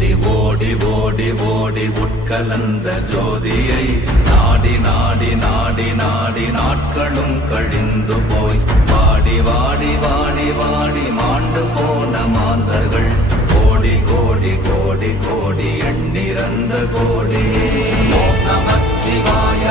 ஓடி ஓடி ஓடி உட்கலந்த ஜோதியை நாடி நாடி நாடி நாடி நாட்களும் கழிந்து போய் வாடி வாடி வாடி வாடி மாண்டு போன மாந்தர்கள் கோடி கோடி கோடி கோடி எண்ணிறந்த கோடி ஓம் நமச்சிவாய.